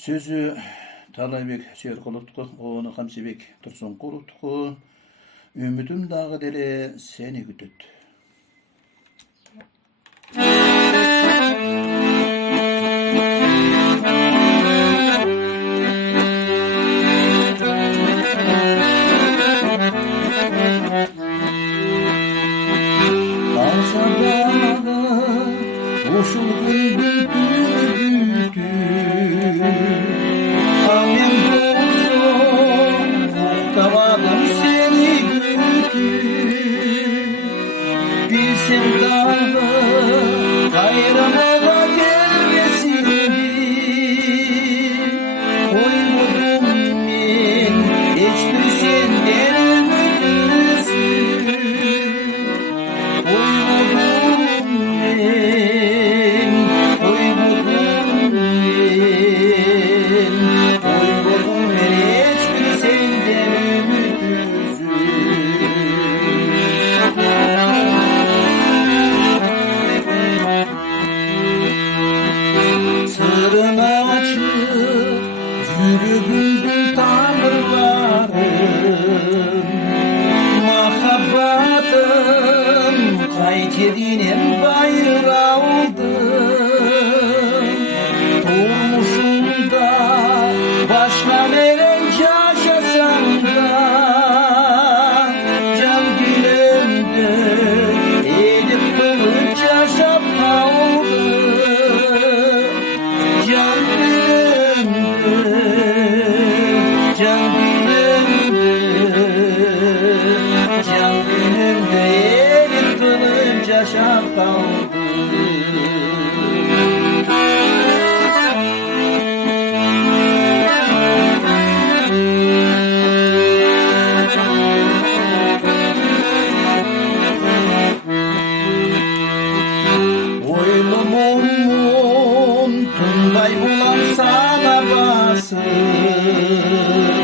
Sözü Talaybek Şerkolutku, onu Kamçebek Tursun Kurutku. Ümidim dağı dere seni gütüt. Uşul gündür amen olsun muhtavadım seni gütür bilsem dağı hayranlığa gelmesin koymudum men hiçbir senden ümitsiz koymudum men koymudum men hiçbir senden ümitsiz sırrını açıp yürüdüm tanrılarım mahabbatım kaykedinen bayrağı aldım durmuşumda başka meren yaşasam da can dilimde edip kılıç yaşap kaldım can dilimde can dilimde edip kılıç yaşap kaldım. Oylumumun tunday bulan sana basın